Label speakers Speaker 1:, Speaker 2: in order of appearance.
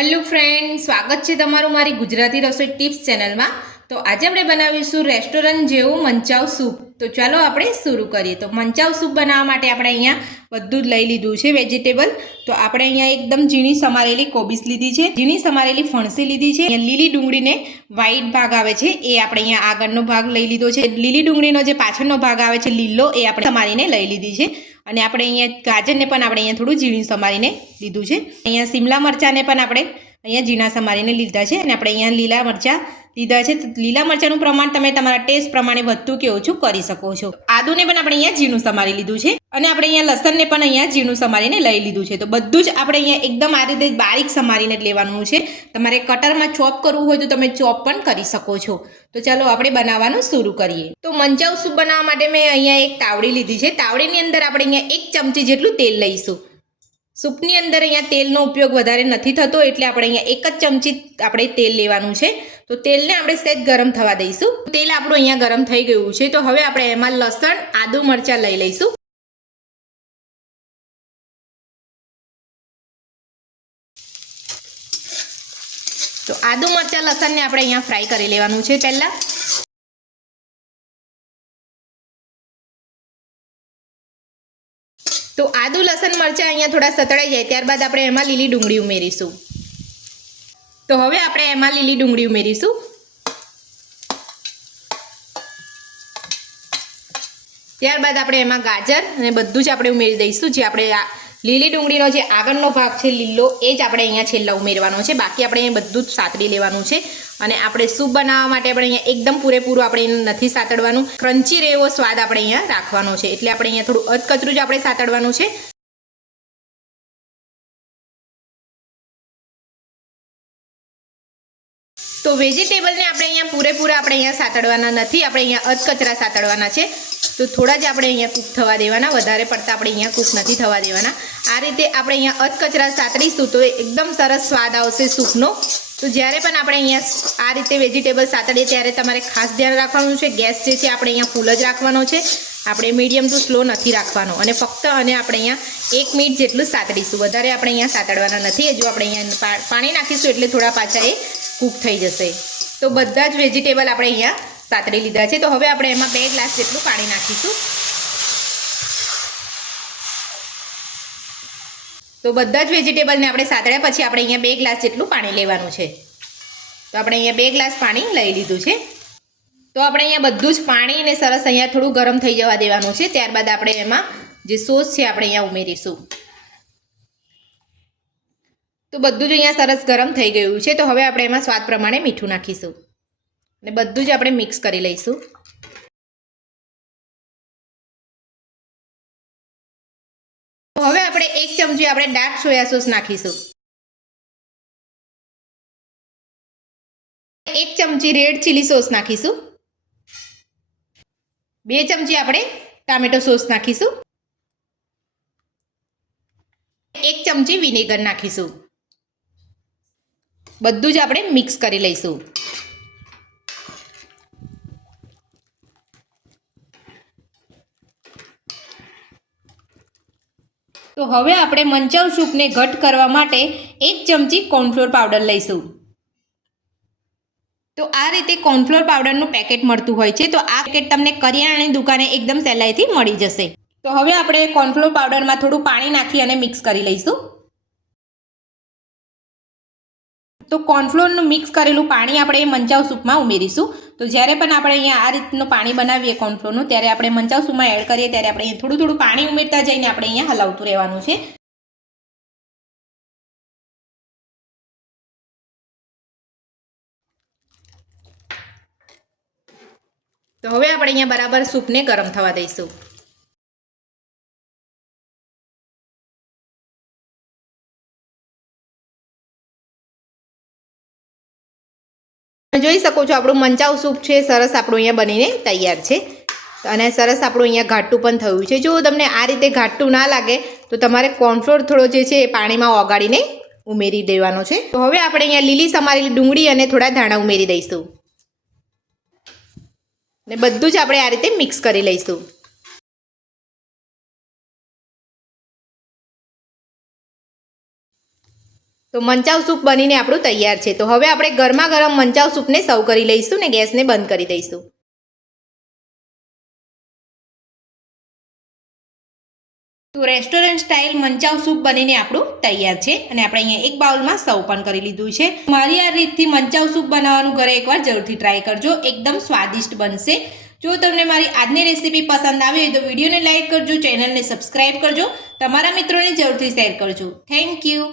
Speaker 1: Hello friend, સ્વાગત છે તમારું મારી ગુજરાતી રસોઈ ટિપ્સ ચેનલમાં. તો આજે આપણે બનાવીશું રેસ્ટોરન્ટ જેવું મંચાવ સૂપ. તો ચાલો આપણે શરૂ કરીએ. તો મંચાવ સૂપ બનાવવા માટે આપણે અહીંયા બધું જ લઈ લીધું છે, વેજીટેબલ. તો આપણે અહીંયા એકદમ ઝીણી સમારેલી કોબીસ લીધી છે, ઝીણી સમારેલી ફણસી લીધી છે. લીલી ડુંગળીને વ્હાઈટ ભાગ આવે છે, એ આપણે અહીંયા આગળનો ભાગ લઈ લીધો છે. લીલી ડુંગળીનો જે પાછળનો ભાગ આવે છે, લીલો, એ આપણે સમારીને લઈ લીધી છે. અને આપણે અહીંયા ગાજરને પણ આપણે અહીંયા થોડું ઝીણું સમારીને લીધું છે. અહીંયા શિમલા મરચાંને પણ આપણે અહીંયા ઝીણા સમારીને લીધા છે અને આપણે અહીંયા લીલા મરચાં લીધા છે. લીલા મરચાંનું પ્રમાણ તમે તમારા ટેસ્ટ પ્રમાણે વધતું કે ઓછું કરી શકો છો. આદુને પણ આપણે અહીંયા ઝીણું સમારી લીધું છે અને આપણે અહીંયા લસણને પણ અહીંયા ઝીણું સમારીને લઈ લીધું છે. તો બધું જ આપણે અહીંયા એકદમ આ રીતે બારીક સમારીને જ લેવાનું છે. તમારે કટરમાં ચોપ કરવું હોય તો તમે ચોપ પણ કરી શકો છો. તો ચાલો આપણે બનાવવાનું શરૂ કરીએ. તો મંચાઉ સૂપ બનાવવા માટે મેં અહીંયા એક તાવડી લીધી છે. તાવડીની અંદર આપણે અહીંયા એક ચમચી જેટલું તેલ લઈશું. સૂપની અંદર અહીંયા તેલનો ઉપયોગ વધારે નથી થતો એટલે આપણે અહીંયા એક જ ચમચી આપણે તેલ લેવાનું છે. તો તેલને આપણે સહેજ ગરમ થવા દઈશું. તેલ આપણું અહીંયા ગરમ થઈ ગયું છે. તો હવે આપણે એમાં લસણ, આદુ મરચાં લઈ લઈશું. તો આદુ મરચાં, લસણને આપણે અહીંયા ફ્રાય કરી લેવાનું છે પહેલાં. તો આદુ, લસણ, મરચાં અહીંયા થોડા સતળાઈ જાય, ત્યારબાદ આપણે એમાં લીલી ડુંગળી ઉમેરીશું. તો હવે આપણે એમાં લીલી ડુંગળી ઉમેરીશું. ત્યારબાદ આપણે એમાં ગાજર અને બધું જ આપણે ઉમેરી દઈશું, જે આપણે લીલી ડુંગળીનો જે આગળનો ભાગ છે લીલો, એ જ આપણે અહીંયા છેલ્લા ઉમેરવાનો છે. બાકી આપણે અહીંયા બધું જ સાતડી લેવાનું છે. અને આપણે સૂપ બનાવવા માટે આપણે અહીંયા એકદમ પૂરેપૂરું આપણે એને નથી સાતડવાનું. ક્રન્ચી રહે એવો સ્વાદ આપણે અહીંયા રાખવાનો છે. એટલે આપણે અહીંયા થોડું અધકચરું જ આપણે સાતડવાનું છે. તો વેજીટેબલને આપણે અહીંયા પૂરેપૂરા આપણે અહીંયા સાતડવાના નથી. આપણે અહીંયા અધકચરા સાતડવાના છે. તો થોડા જ આપણે અહીંયા કૂક થવા દેવાના, વધારે પડતા આપણે અહીંયા કૂક નથી થવા દેવાના. આ રીતે આપણે અહીંયા અધકચરા સાતડીશું તો એકદમ સરસ સ્વાદ આવશે સૂપનો. તો જ્યારે પણ આપણે અહીંયા આ રીતે વેજીટેબલ સાતડીએ ત્યારે તમારે ખાસ ધ્યાન રાખવાનું છે, ગેસ જે છે આપણે અહીંયા ફૂલ જ રાખવાનો છે. આપણે મીડિયમ ટુ સ્લો નથી રાખવાનો. અને ફક્ત અને આપણે અહીંયા એક મિનિટ જેટલું સાતડીશું. વધારે આપણે અહીંયા સાતડવાના નથી. હજુ આપણે અહીંયા પાણી નાખીશું એટલે થોડા પાછા એ કૂક થઈ જશે. તો બધા જ વેજીટેબલ આપણે અહીંયા સાતડી લીધા છે. તો હવે આપણે એમાં બે ગ્લાસ જેટલું પાણી નાખીશું. તો બધા જ વેજીટેબલને આપણે સાતળ્યા પછી આપણે અહીંયા બે ગ્લાસ જેટલું પાણી લેવાનું છે. તો આપણે અહીંયા બે ગ્લાસ પાણી લઈ લીધું છે. તો આપણે અહીંયા બધું જ પાણી અને સરસ અહીંયા થોડું ગરમ થઈ જવા દેવાનું છે. ત્યારબાદ આપણે એમાં જે સોસ છે, આપણે અહીંયા ઉમેરીશું. તો બધું જ અહીંયા સરસ ગરમ થઈ ગયું છે. તો હવે આપણે એમાં સ્વાદ પ્રમાણે મીઠું નાખીશું. અને બધું જ આપણે મિક્સ કરી લઈશું. હવે આપણે એક ચમચી આપણે ડાર્ક સોયા સોસ નાખીશું. એક ચમચી રેડ ચીલી સોસ નાખીશું. બે ચમચી આપણે ટામેટો સોસ નાખીશું. એક ચમચી વિનેગર નાખીશું. બધું જ આપણે મિક્સ કરી લઈશું. તો હવે આપણે મંચાવ સૂપને ઘટ કરવા માટે એક ચમચી કોર્નફ્લોર પાવડર લઈશું. તો આ રીતે કોર્નફ્લોર પાવડરનું પેકેટ મળતું હોય છે, તો આ પેકેટ તમને કરિયાણાની દુકાને એકદમ સહેલાઈથી મળી જશે. તો હવે આપણે કોર્નફ્લોર પાવડરમાં થોડું પાણી નાખી અને મિક્સ કરી લઈશું. તો કોર્નફ્લોરનું મિક્સ કરેલું પાણી આપણે મંચાવ સૂપમાં ઉમેરીશું. તો જ્યારે પણ આપણે અહીંયા આ રીતનું પાણી બનાવીએ કોર્નફ્લોરનું ત્યારે આપણે મંચાવસુમાં એડ કરીએ, ત્યારે આપણે થોડું થોડું પાણી ઉમેરતા જઈને આપણે અહીંયા હલાવતું રહેવાનું છે. તો હવે આપણે અહીંયા બરાબર સૂપને ગરમ થવા દઈશું. જોઈ શકો છો, આપણું મંચાવ સૂપ છે, સરસ આપણું અહીંયા બનીને તૈયાર છે. અને સરસ આપણું અહીંયા ઘાટું પણ થયું છે. જો તમને આ રીતે ઘાટું ના લાગે, તો તમારે કોર્નફ્લોર થોડો જે છે એ પાણીમાં ઓગાળીને ઉમેરી દેવાનો છે. તો હવે આપણે અહીંયા લીલી સમારેલી ડુંગળી અને થોડા ધાણા ઉમેરી દઈશું. ને બધું જ આપણે આ રીતે મિક્સ કરી લઈશું. તો મંચાવ સૂપ બનીને આપણું તૈયાર છે. તો હવે આપણે ગરમા ગરમ મંચાવ સૂપને સર્વ કરી લઈશું ને ગેસને બંધ કરી દઈશું. તો રેસ્ટોરન્ટ સ્ટાઇલ મંચાવ સૂપ બનીને આપણું તૈયાર છે અને આપણે અહીંયા એક બાઉલમાં સર્વ પણ કરી લીધું છે. મારી આ રીતથી મંચાવ સૂપ બનાવવાનું ઘરે એકવાર જરૂરથી ટ્રાય કરજો. એકદમ સ્વાદિષ્ટ બનશે. જો તમને મારી આજની રેસીપી પસંદ આવી હોય તો વિડીયોને લાઇક કરજો, ચેનલને સબસ્ક્રાઇબ કરજો. તમારા મિત્રોને જરૂરથી શેર કરજો. Thank you.